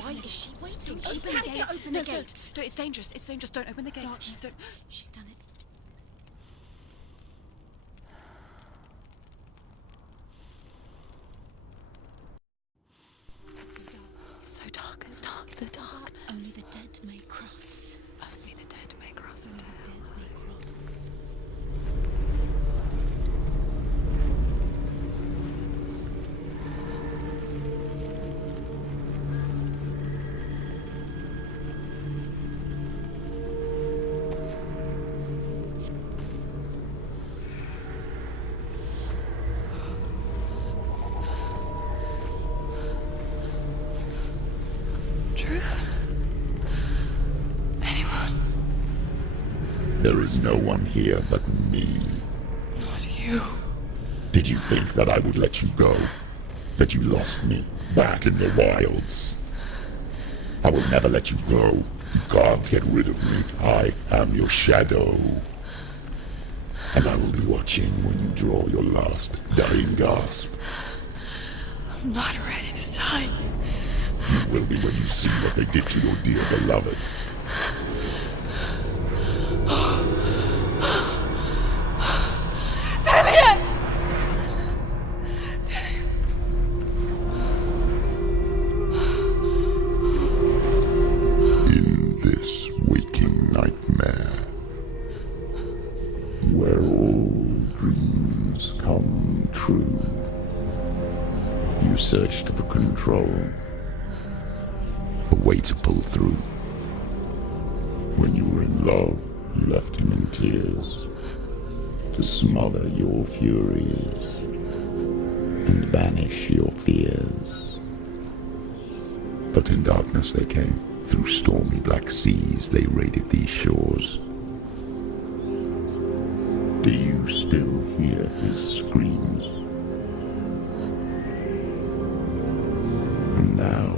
Why is she waiting? Don't open the gate. Open the gate. No, it's dangerous. It's dangerous. Don't open the gate. Don't. She's done it. It's so dark. It's dark. The darkness. Only the dead may cross. Only the dead may cross Only into the hell. dead may cross. Truth? Anyone? There is no one here but me. Not you. Did you think that I would let you go? That you lost me back in the wilds? I will never let you go. You can't get rid of me. I am your shadow. And I will be watching when you draw your last dying gasp. I'm not ready to die. You will be when you see what they did to your dear beloved. Damien! In this waking nightmare, where all dreams come true, you searched for control, a way to pull through. When you were in love, you left him in tears, to smother your furies and banish your fears. But in darkness they came, through stormy black seas they raided these shores. Do you still hear his screams? And now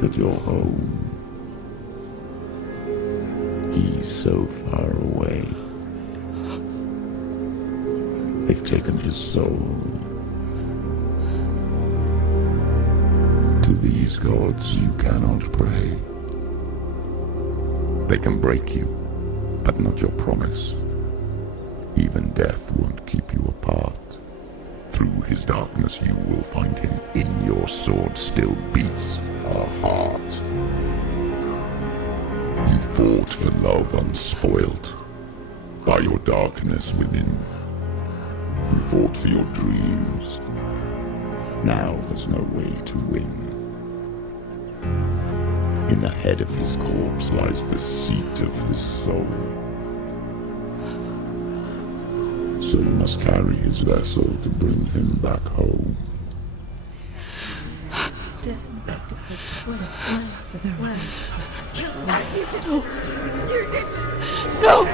that you're home, he's so far away. They've taken his soul. To these gods you cannot pray. They can break you, but not your promise. Even death won't keep you apart. Through his darkness you will find him. In your sword still beats a heart. You fought for love unspoilt by your darkness within. You fought for your dreams. Now there's no way to win. In the head of his corpse lies the seat of his soul. So you must carry his vessel to bring him back home. Where? You did this! No!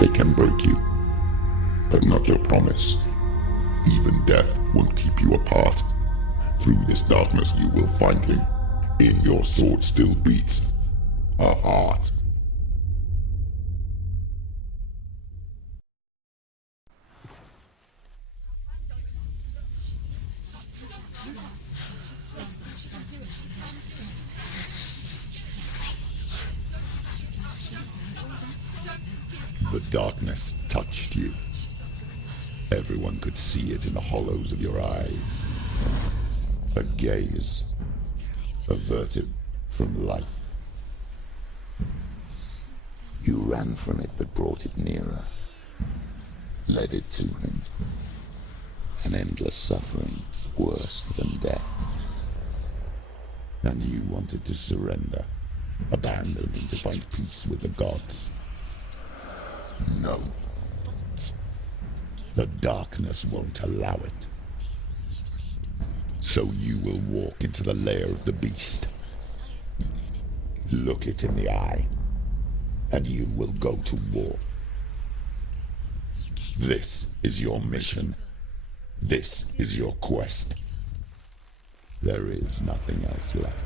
They can break you, but not your promise. Even death won't keep you apart. Through this darkness you will find him. In your sword still beats a heart. The darkness touched you. Everyone could see it in the hollows of your eyes. A gaze averted from life. You ran from it but brought it nearer. Led it to him. An endless suffering worse than death. And you wanted to surrender. Abandon to find peace with the gods. No. The darkness won't allow it. So you will walk into the lair of the beast. Look it in the eye, and you will go to war. This is your mission. This is your quest. There is nothing else left.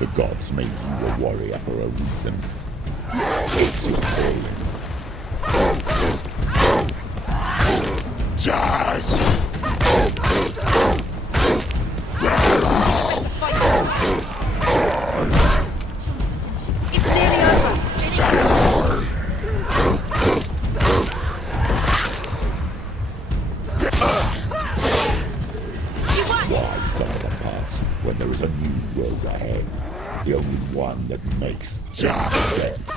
The gods made you a warrior for a reason. It's your calling. Jazz! It's nearly over. Why side the past when there is a new road ahead? The only one that makes just sense.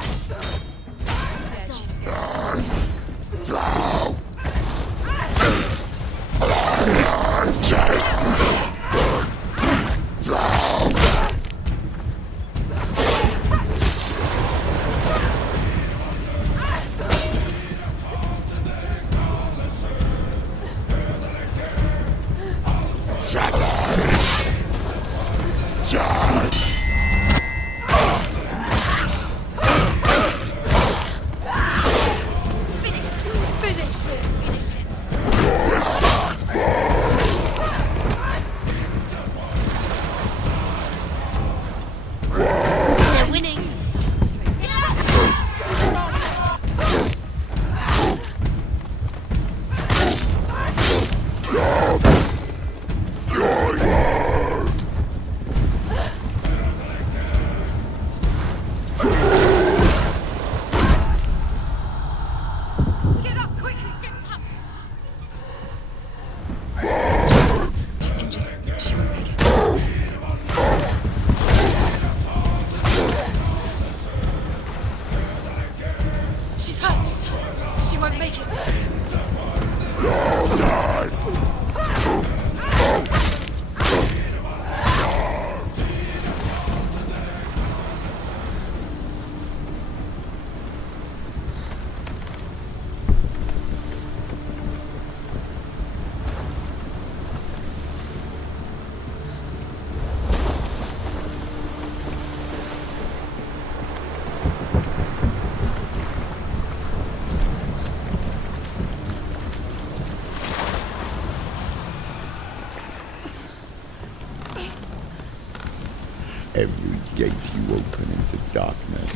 Every gate you open into darkness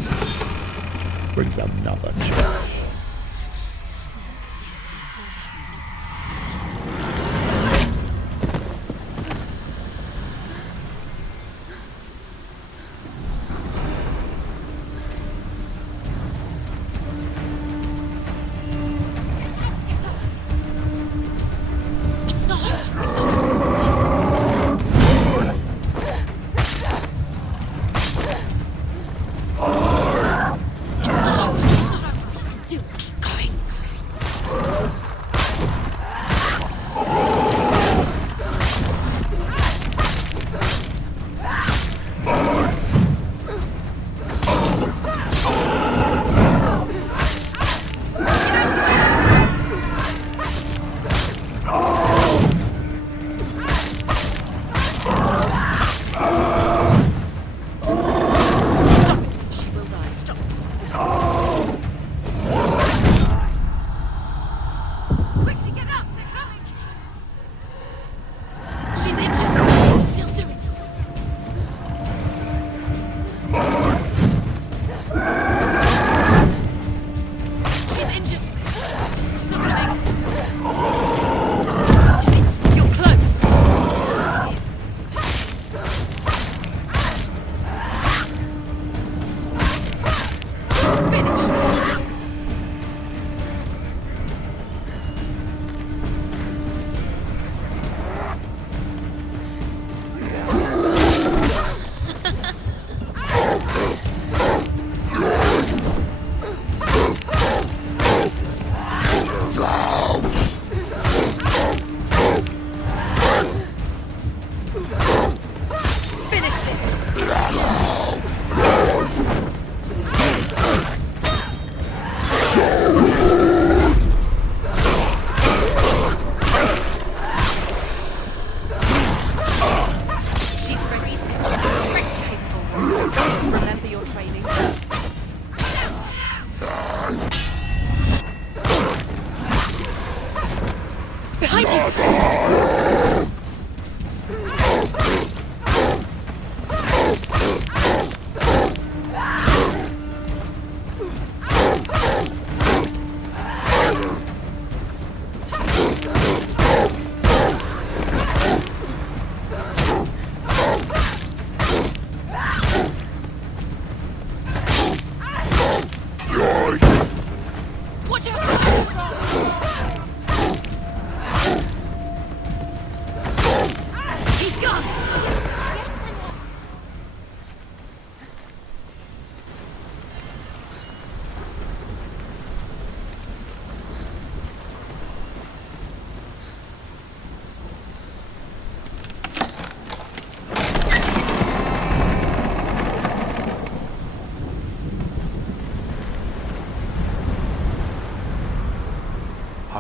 brings another challenge. Do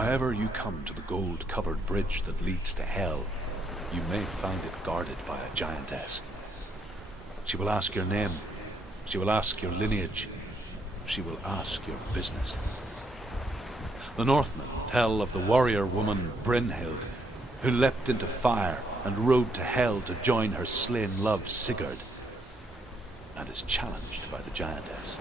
However you come to the gold-covered bridge that leads to Hell, you may find it guarded by a giantess. She will ask your name. She will ask your lineage. She will ask your business. The Northmen tell of the warrior woman Brynhild, who leapt into fire and rode to Hell to join her slain love Sigurd, and is challenged by the giantess.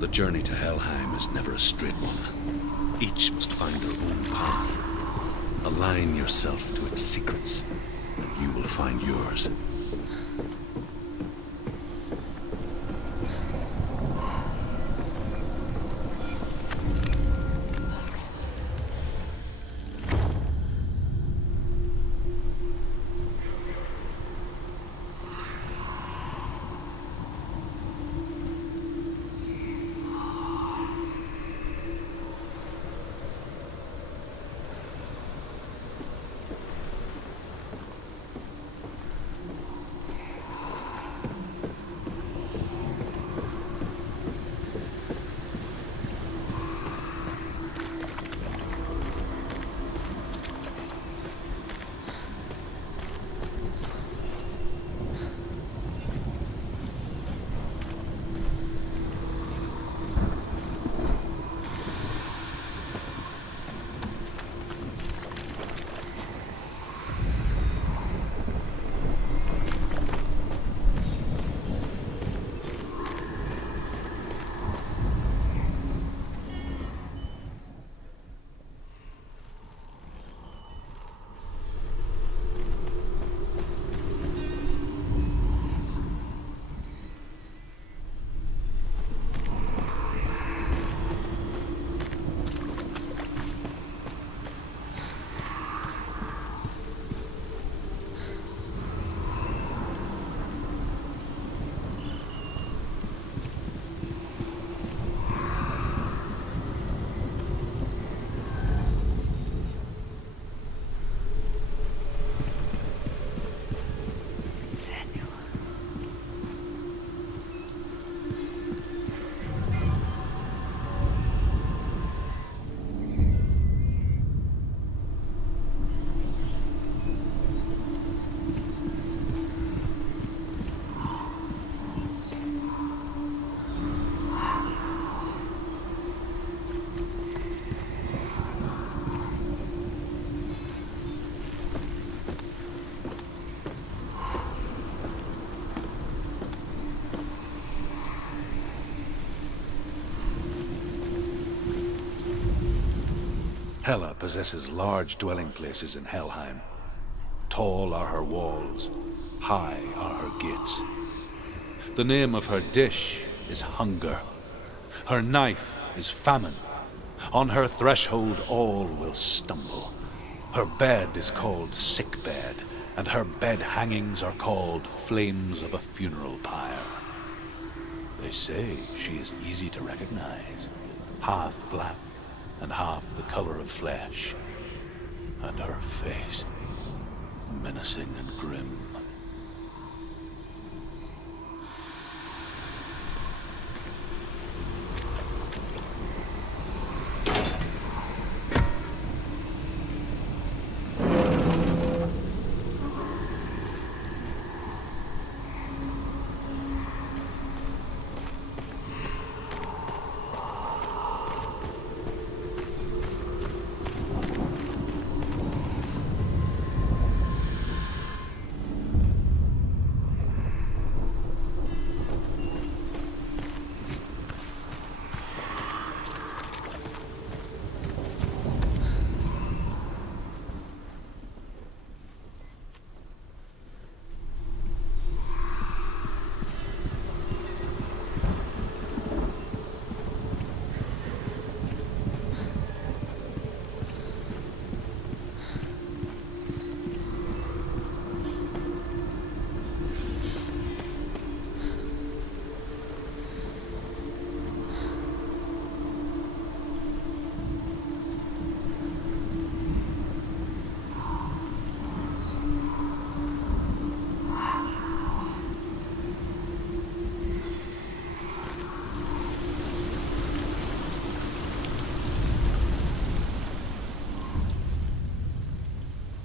The journey to Helheim is never a straight one. Each must find their own path. Align yourself to its secrets, and you will find yours. Hela possesses large dwelling places in Helheim. Tall are her walls, high are her gates. The name of her dish is hunger. Her knife is famine. On her threshold all will stumble. Her bed is called sick bed, and her bed hangings are called flames of a funeral pyre. They say she is easy to recognize, half black and half the color of flesh, and her face menacing and grim.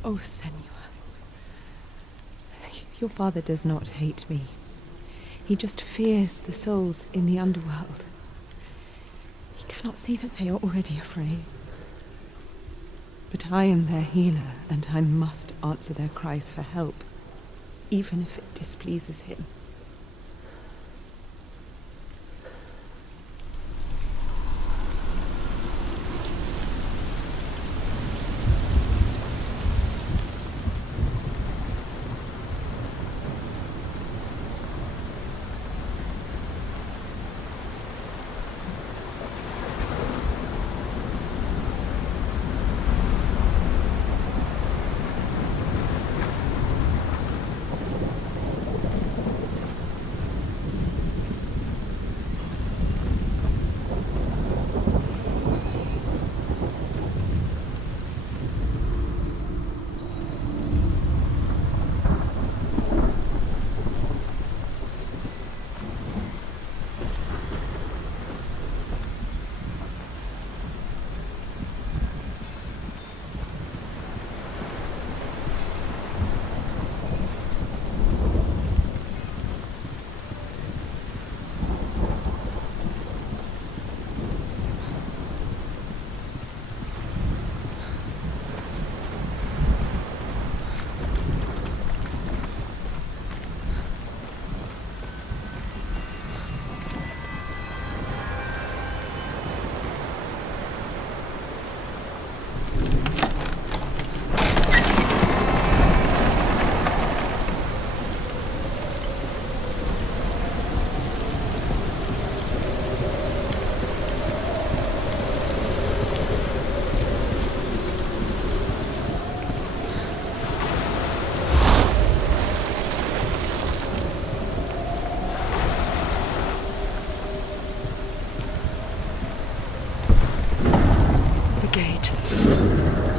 Oh, Senua. Your father does not hate me. He just fears the souls in the underworld. He cannot see that they are already afraid. But I am their healer, and I must answer their cries for help, even if it displeases him.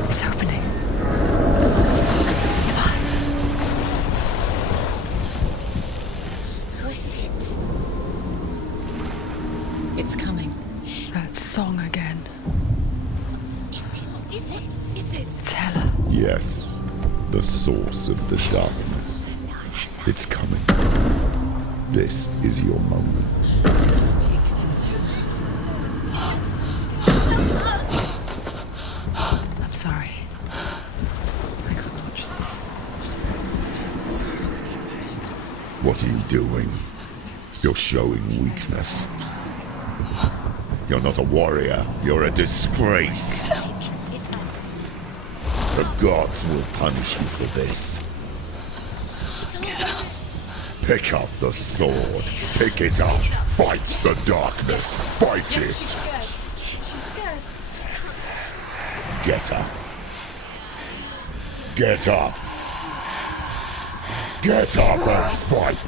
It's opening. Who is it? It's coming. That song again. What is it? Is it? It's Hela. Yes, the source of the darkness. It's coming. This is your moment. I'm sorry. I can't watch this. What are you doing? You're showing weakness. You're not a warrior. You're a disgrace. The gods will punish you for this. Get up. Pick up the sword. Pick it up. Fight the darkness. Fight it. Get up. Get up. Get up and fight.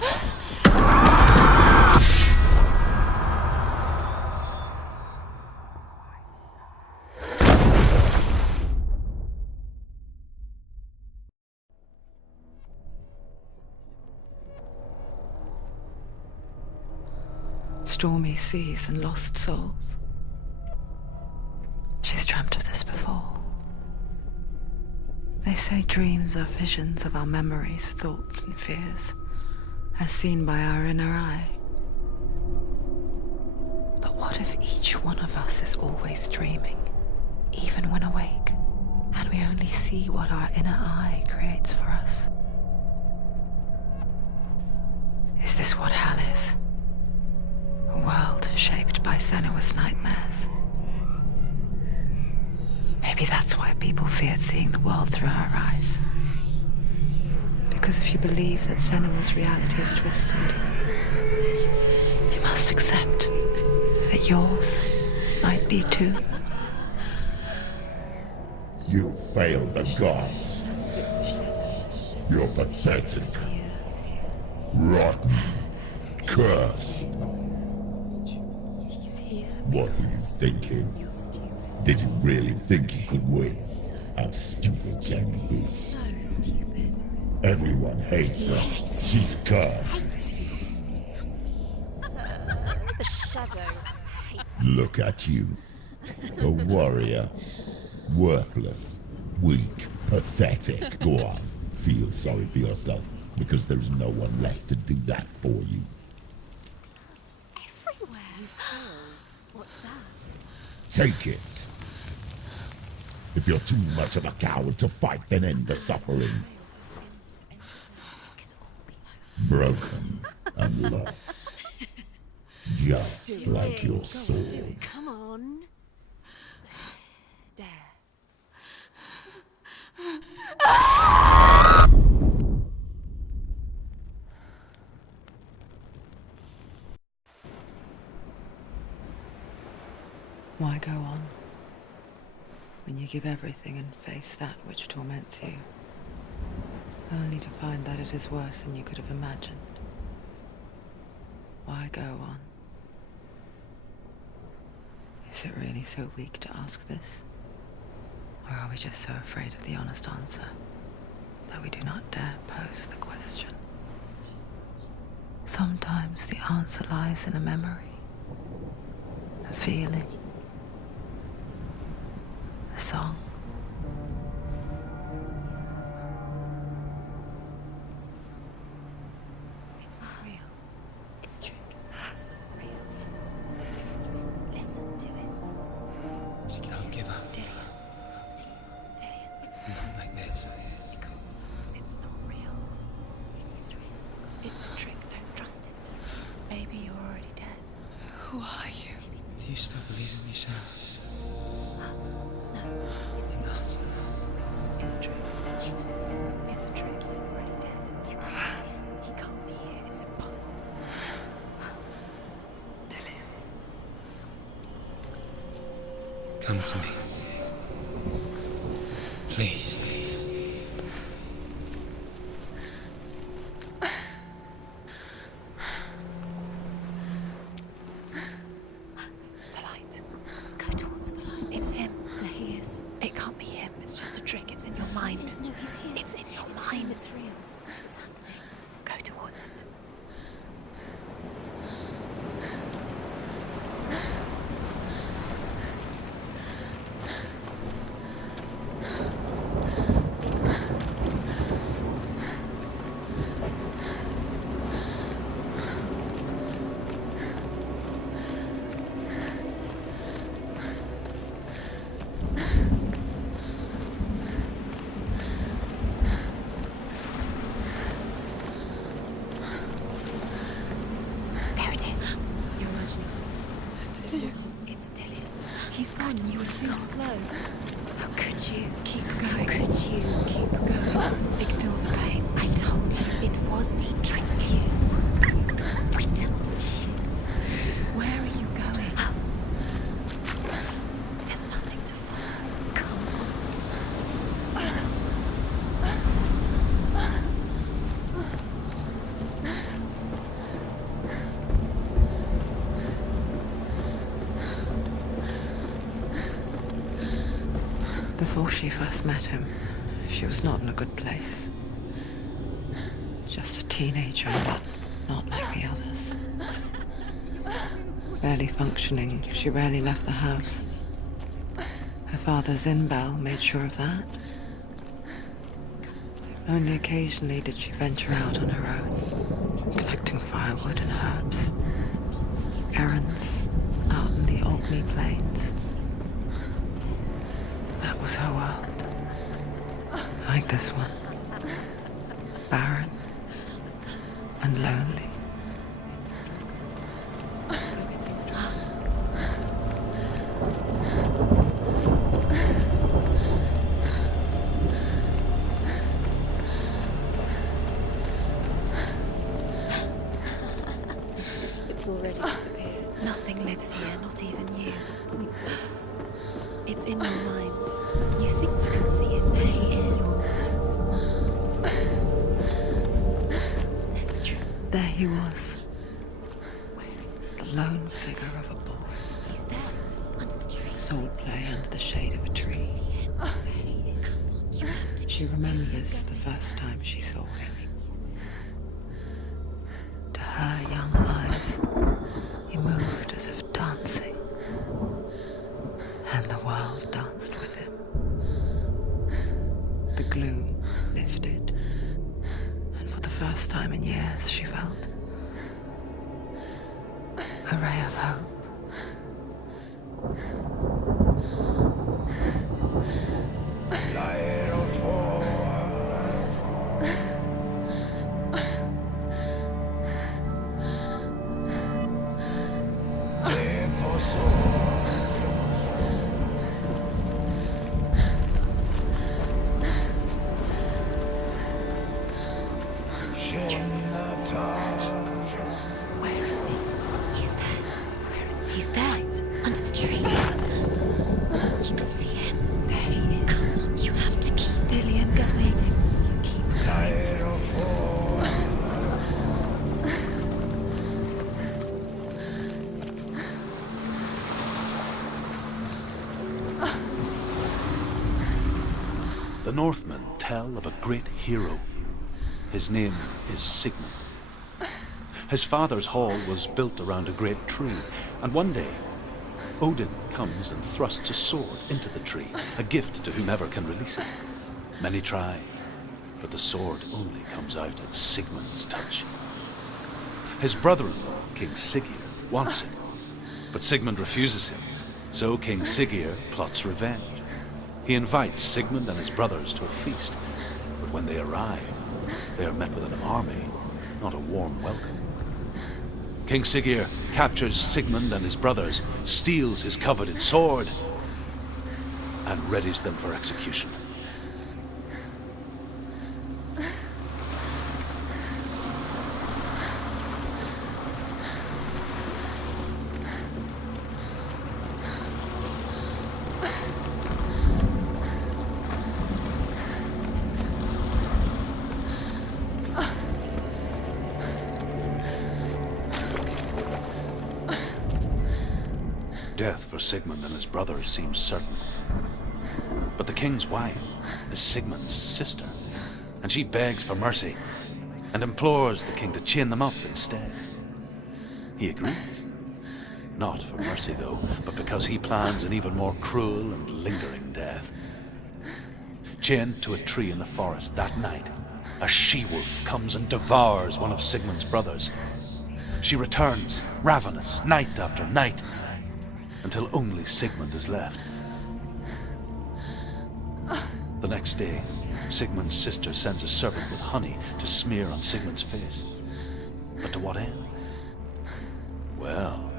Stormy seas and lost souls. She's dreamt of this before. They say dreams are visions of our memories, thoughts, and fears, as seen by our inner eye. But what if each one of us is always dreaming, even when awake, and we only see what our inner eye creates for us? Is this what hell is? A world shaped by Senua's nightmares. Maybe that's why people feared seeing the world through her eyes. Because if you believe that Senua's reality is twisted, you must accept that yours might be too. You failed the gods. You're pathetic. Rotten. Cursed. What were you thinking? Did you really think you could win? How stupid can you be? So stupid. Everyone hates her. She's cursed. The shadow hates. Look at you. A warrior. Worthless. Weak. Pathetic. Go on. Feel sorry for yourself, because there's no one left to do that for you. Everywhere. What's that? Take it. If you're too much of a coward to fight, then end the suffering. Broken and lost. Just like your soul. Come on. There. Why go on when you give everything and face that which torments you, only to find that it is worse than you could have imagined? Why go on? Is it really so weak to ask this? Or are we just so afraid of the honest answer that we do not dare pose the question? Sometimes the answer lies in a memory, a feeling, a song. It's not real. It's a trick. It's not real. It's real. Listen to it. Don't give up. Dillian. It's Not like this. It's not real. It is real. It's a trick. Don't trust it. Maybe you're already dead. Who are you? Do you still believe in yourself? No, it's not. It's a trick. She knows it's him. It's a trick. He's already dead. He can't be here. It's impossible. Dillian. Come to me. Please. The light. Go towards the light. It's him. There he is. It can't be him. It's just a trick. It's in your mind. No, he's here. It's in your mind. It's real. It's happening. Go towards it. There it is. You're imagining. It's Dillian. He's gone. You were too slow. How could you? Keep going. How could you? Keep going. Ignore the pain. I told you it was to trick you. I told you. Where are you going? There's nothing to follow. Come on. Before she first met him, she was not in a good place. Just a teenager, but not like the others. Barely functioning, she rarely left the house. Her father's in-bell made sure of that. Only occasionally did she venture out on her own, collecting firewood and herbs. Errands out in the Orkney Plains. That was her world. Like this one. Barren and lonely. It's already disappeared. Nothing lives here, not even you. It's in your mind. You think you can see it, but it's in your mind. There's the truth. There he was, Where is he? the lone figure of a boy. He's there, under the tree. Soul play under the shade of a tree. See him. There he is. You have to She remembers the first time she saw him. To her young eyes, he moved as if dancing, and the world danced with him. The first time in years, she felt a ray of hope. Where is he? He's there. Where is he? He's there. Under the tree. You can see him. There he is. Come on, you have to keep Dillian is waiting for you. Keep going. The Northmen tell of a great hero. His name is Sigmund. His father's hall was built around a great tree, and one day Odin comes and thrusts a sword into the tree, a gift to whomever can release it. Many try, but the sword only comes out at Sigmund's touch. His brother-in-law, King Siggeir, wants it, but Sigmund refuses him, so King Siggeir plots revenge. He invites Sigmund and his brothers to a feast, but when they arrive, they are met with an army, not a warm welcome. King Siggeir captures Sigmund and his brothers, steals his coveted sword, and readies them for execution. Death for Sigmund and his brothers seems certain. But the king's wife is Sigmund's sister, and she begs for mercy and implores the king to chain them up instead. He agrees. Not for mercy, though, but because he plans an even more cruel and lingering death. Chained to a tree in the forest that night, a she-wolf comes and devours one of Sigmund's brothers. She returns, ravenous, night after night, until only Sigmund is left. The next day, Sigmund's sister sends a serpent with honey to smear on Sigmund's face. But to what end? Well,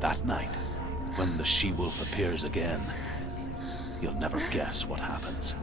that night, when the she-wolf appears again, you'll never guess what happens.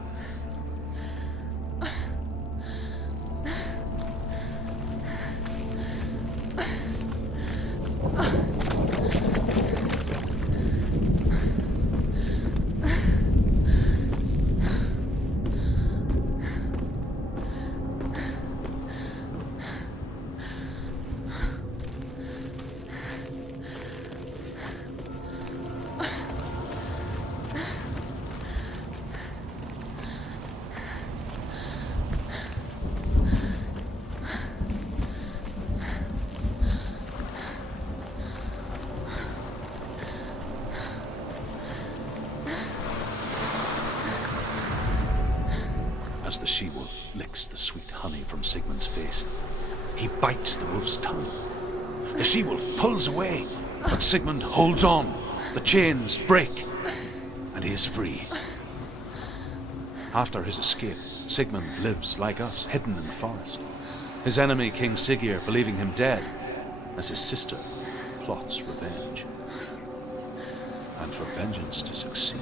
As the she-wolf licks the sweet honey from Sigmund's face, he bites the wolf's tongue. The she-wolf pulls away, but Sigmund holds on. The chains break, and he is free. After his escape, Sigmund lives like us, hidden in the forest. His enemy, King Siggeir, believing him dead, as his sister plots revenge. And for vengeance to succeed,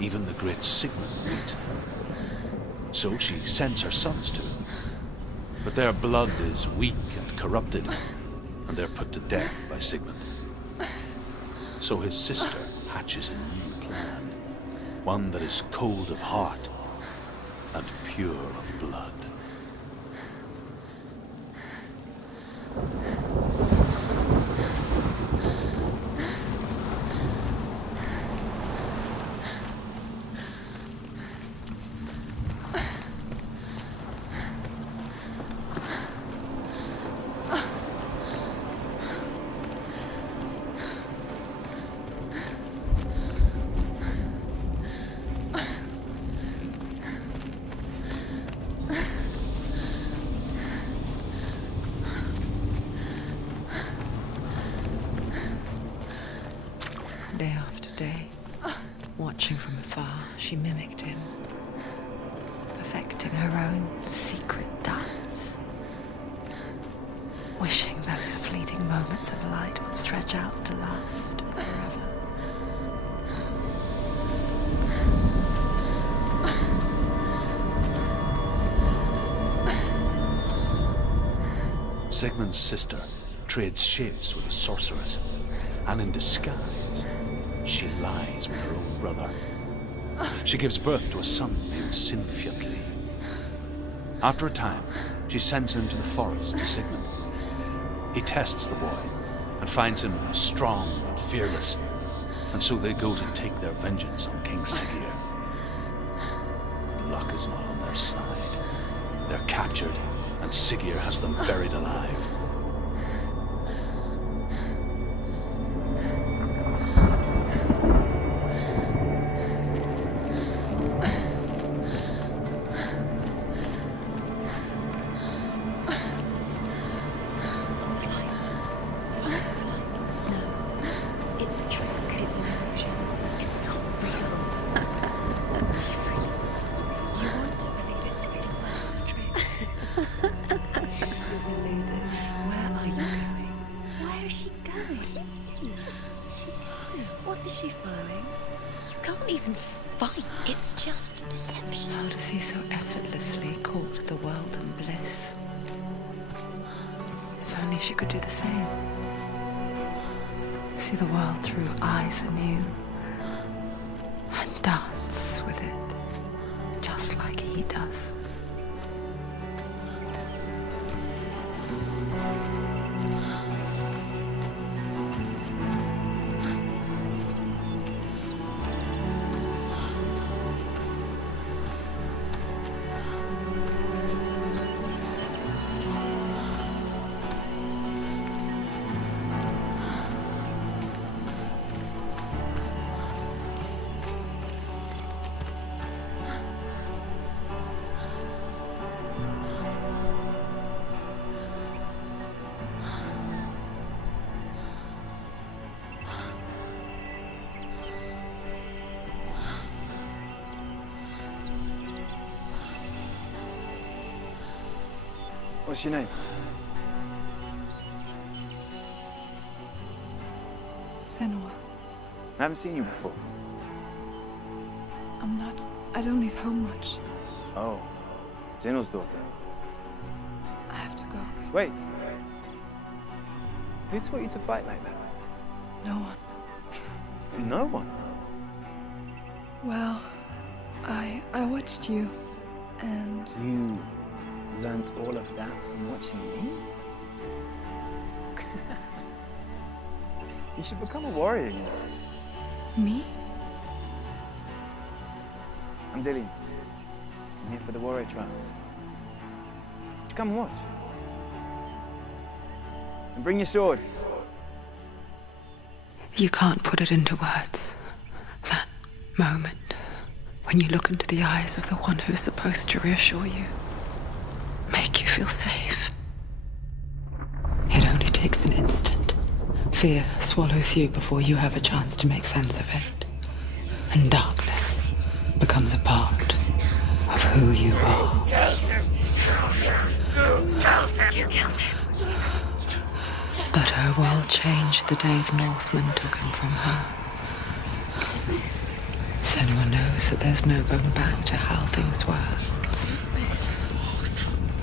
even the great Sigmund needs him. So she sends her sons to him. But their blood is weak and corrupted, and they're put to death by Sigmund. So his sister hatches a new plan, one that is cold of heart and pure of blood. wishing those fleeting moments of light would stretch out to last forever. Sigmund's sister trades shapes with a sorceress, and in disguise, she lies with her own brother. She gives birth to a son named Sinfjotli. After a time, she sends him to the forest to Sigmund. He tests the boy and finds him strong and fearless, and so they go to take their vengeance on King Siggeir. Luck is not on their side. They're captured, and Siggeir has them buried alive. It's a trick. It's an illusion. It's not real. But you want to believe it's real, but it's a trick. You're deluded. Where are you going? Where is she going? What is she following? You can't even fight. It's just deception. How does he so effortlessly court the world and bliss? If only she could do the same. See the world through eyes anew and dance with it, just like he does. What's your name? Senua. I haven't seen you before. I don't leave home much. Oh, Zenua's daughter. I have to go. Wait. Who taught you to fight like that? No one. No one. Well, I watched you, and You learnt all of that from watching me? You should become a warrior, you know. me? I'm Dillian. I'm here for the warrior trials. Just come and watch. And bring your sword. You can't put it into words. That moment when you look into the eyes of the one who is supposed to reassure you, make you feel safe. It only takes an instant. Fear swallows you before you have a chance to make sense of it. And darkness becomes a part of who you are. You killed him. But her world changed the day the Northmen took him from her. Senua knows that there's no going back to how things were.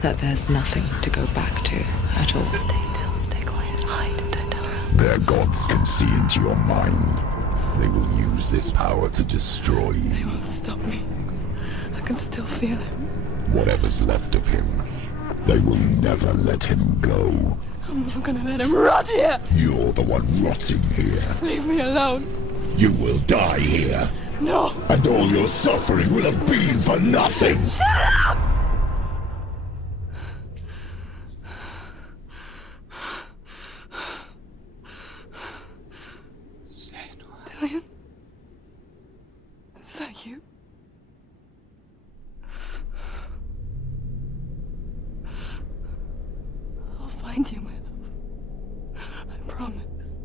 That there's nothing to go back to at all. Stay still, stay quiet, hide, don't tell her. Their gods can see into your mind. They will use this power to destroy you. They won't stop me. I can still feel him. Whatever's left of him, they will never let him go. I'm not gonna let him rot here. You're the one rotting here. Leave me alone. You will die here. No. And all your suffering will have been for nothing. Shut up! Dillian? Is that you? I'll find you, my love. I promise.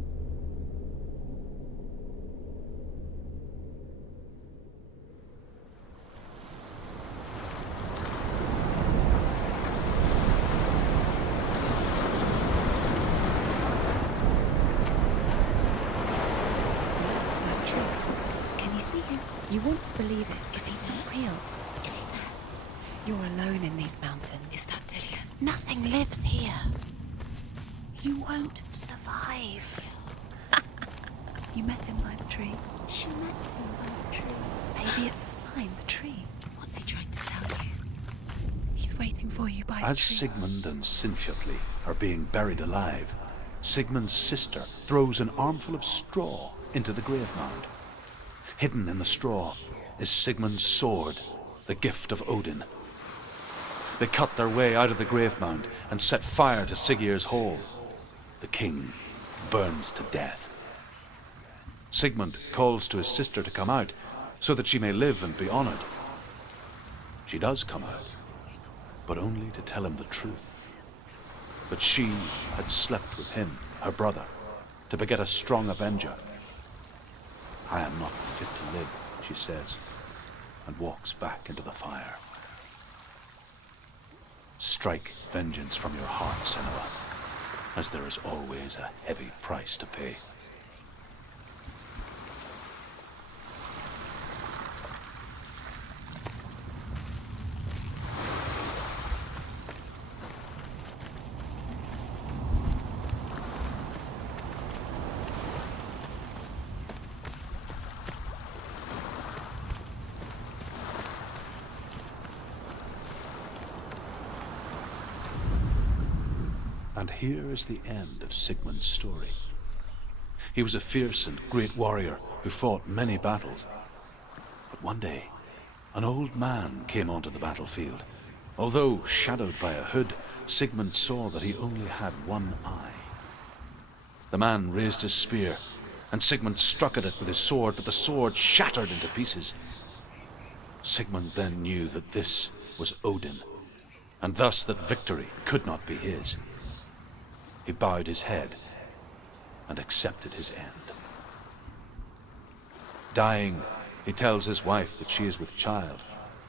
see him? You want to believe it. Is he not real? Is he there? You're alone in these mountains. Is that Dillian? Nothing lives here. You won't survive. You met him by the tree. She met him by the tree. Maybe it's a sign, the tree. What's he trying to tell you? He's waiting for you by the As tree. Sigmund and Sinfjotli are being buried alive, Sigmund's sister throws an armful of straw into the grave mound. Hidden in the straw is Sigmund's sword, the gift of Odin. They cut their way out of the grave mound and set fire to Siggeir's hall. The king burns to death. Sigmund calls to his sister to come out so that she may live and be honored. She does come out, but only to tell him the truth. That she had slept with him, her brother, to beget a strong avenger. I am not fit to live, she says, and walks back into the fire. Strike vengeance from your heart, Senua, as there is always a heavy price to pay. And here is the end of Sigmund's story. He was a fierce and great warrior who fought many battles. But one day, an old man came onto the battlefield. Although shadowed by a hood, Sigmund saw that he only had one eye. The man raised his spear, and Sigmund struck at it with his sword, but the sword shattered into pieces. Sigmund then knew that this was Odin, and thus that victory could not be his. He bowed his head and accepted his end. Dying, he tells his wife that she is with child,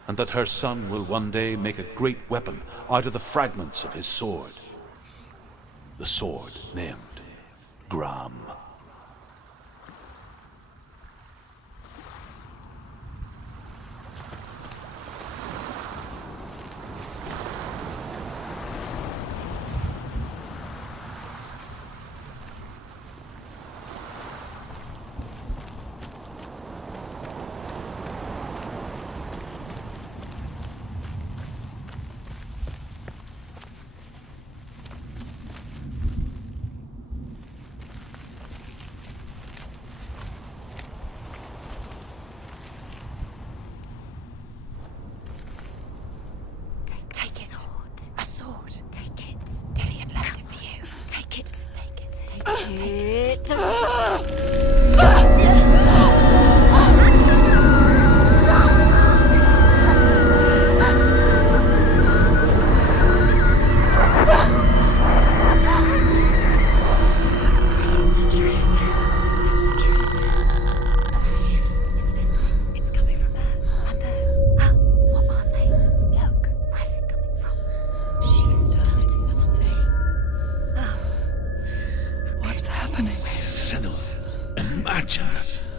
and that her son will one day make a great weapon out of the fragments of his sword. The sword named Gram.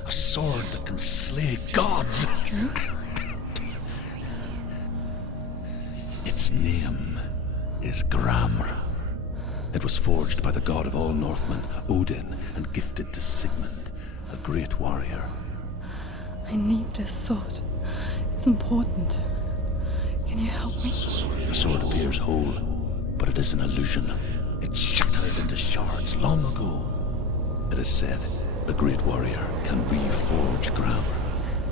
A sword that can slay gods. Its name is Gram. It was forged by the god of all Northmen, Odin, and gifted to Sigmund, a great warrior. I need this sword. It's important. Can you help me? The sword appears whole, but it is an illusion. It shattered into shards long ago. It is said a great warrior can reforge Gram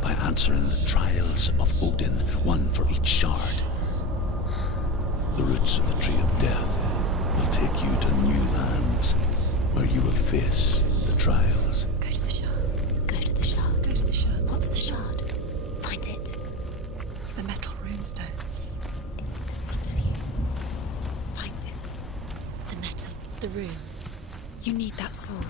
by answering the trials of Odin, one for each shard. The roots of the Tree of Death will take you to new lands where you will face the trials. Go to the shards. Go to the shard. Go to the shards. What's the shard? Find it. It's the metal runestones. It's in front of you. Find it. The metal. The runes. You need that sword.